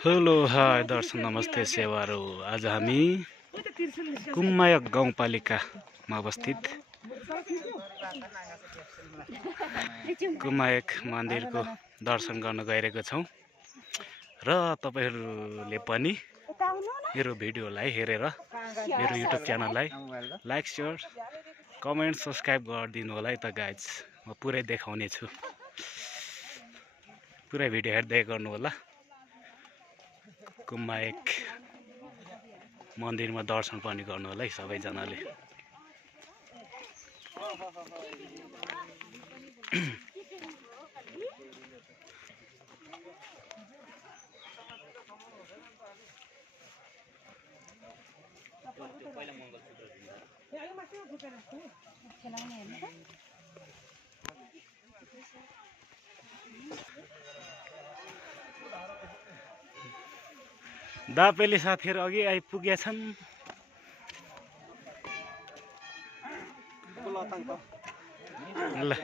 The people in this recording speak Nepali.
हेलो हाई दर्शन नमस्ते सेवारो। आज हामी कुम्मायक गाउँपालिकामा अवस्थित कुम्मायक मन्दिरको दर्शन गर्न गइरहेको छौँ र तपाईहरुले पनि मेरो भिडियोलाई हेरेर मेरो युट्युब च्यानललाई लाइक शेयर कमेन्ट सब्स्क्राइब गरिदिनु होला है त गाइज। म पुरै देखाउने छु, पुरै भिडियो हेर्दै गर्नु होला। कुम्मायक मन्दिरमा दर्शन पनि गर्नु होला है सबैजनाले। दापेली साथीहरु अघि आइपुगेका छन्। ल